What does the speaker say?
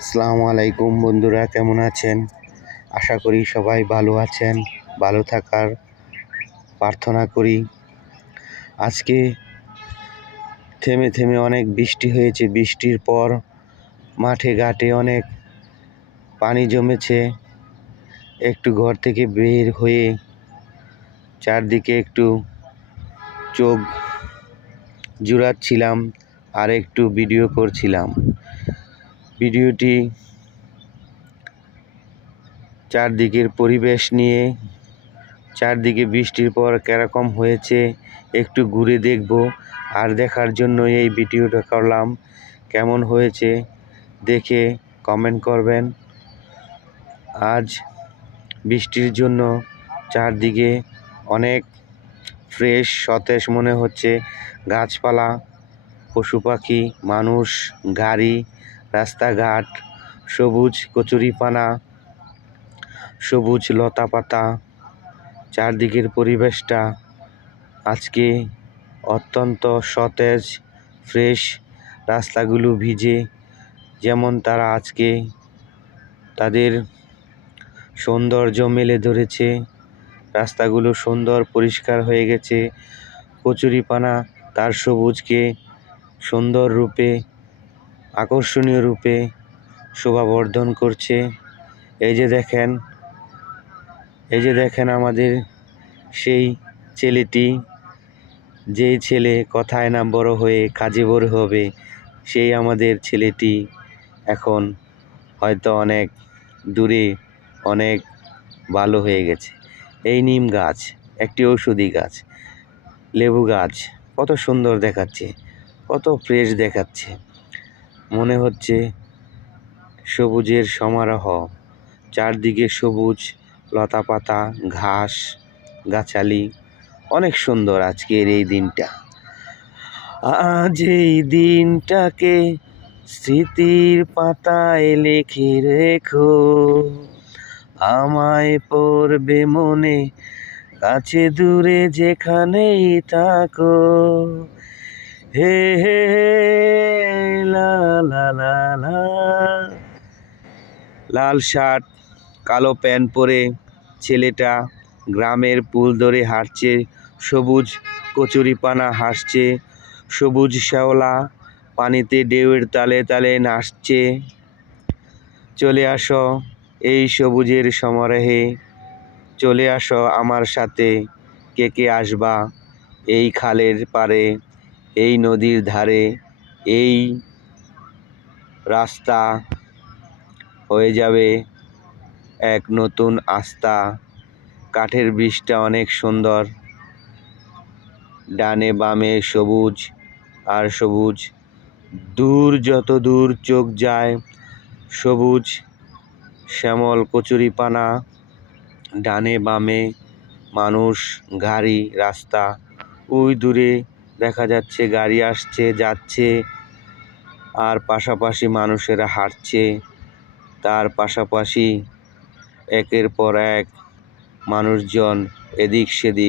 আসসালামু আলাইকুম বন্ধুরা, কেমন আছেন? আশা করি সবাই ভালো আছেন, ভালো থাকার প্রার্থনা করি। আজকে থেমে থেমে অনেক বৃষ্টি হয়েছে। বৃষ্টির পর মাঠে ঘাটে অনেক পানি জমেছে। একটু ঘর থেকে বের হয়ে চারদিকে একটু চোখ জুড়াচ্ছিলাম আর একটু ভিডিও করছিলাম। ভিডিওটি চারদিকের পরিবেশ নিয়ে, চারদিকে বৃষ্টির পর কীরকম হয়েছে একটু ঘুরে দেখব আর দেখার জন্য এই ভিডিওটা করলাম। কেমন হয়েছে দেখে কমেন্ট করবেন। আজ বৃষ্টির জন্য চারদিকে অনেক ফ্রেশ সতেজ মনে হচ্ছে। গাছপালা, পশু পাখি, মানুষ, গাড়ি রাস্তাঘাট, সবুজ কচুরিপানা, সবুজ লতাপাতা, চারদিকের পরিবেশটা আজকে অত্যন্ত সতেজ, ফ্রেশ, রাস্তাগুলো ভিজে, যেমন তারা আজকে তাদের সৌন্দর্য মেলে ধরেছে। রাস্তাগুলো সুন্দর, পরিষ্কার হয়ে গেছে। কচুরিপানা তার সবুজকে সুন্দর রূপে আকর্ষণীয় রূপে শোভাবর্ধন করছে। এই যে দেখেন, এই যে দেখেন আমাদের সেই ছেলেটি, যেই ছেলে কথায় না বড় হয়ে কাজে বড় হবে, সেই আমাদের ছেলেটি এখন হয়তো অনেক দূরে অনেক ভালো হয়ে গেছে। এই নিম গাছ, একটি ঔষধি গাছ, লেবু গাছ, কত সুন্দর দেখাচ্ছে, কত ফ্রেশ দেখাচ্ছে। মনে হচ্ছে সবুজের সমারোহ। চারদিকে সবুজ লতাপাতা, ঘাস, গাছালি। অনেক সুন্দর আজকের এই দিনটা। আজ এই দিনটাকে স্মৃতির পাতায় লিখে রেখো। আমায় পড়বে মনে, কাছে দূরে যেখানেই থাকো। হে হে হে, লা লা লা লা। লাল শার্ট, কালো প্যান্ট পরে ছেলেটা গ্রামের পুল ধরে হাঁটছে, সবুজ কচুরিপানা হাসছে, সবুজ শ্যাওলা পানিতে ঢেউয়ের তালে তালে নাচছে। চলে আসো এই সবুজের সমারোহে, চলে আসো আমার সাথে, কে কে আসবা এই খালের পারে এই নদীর ধারে এই রাস্তা হয়ে যাবে এক নতুন আস্থা। কাঠের ব্রিজটা অনেক সুন্দর। ডানে বামে সবুজ আর সবুজ। দূর যত দূর চোখ যায় সবুজ। শ্যামল কচুরিপানা। ডানে বামে মানুষ, গাড়ি, রাস্তা। ওই দূরে দেখা যাচ্ছে, গাড়ি আসছে, যাচ্ছে, আর পাশাপাশি মানুষেরা হাঁটছে। তার পাশাপাশি একের পর এক মানুষজন এদিক সেদিক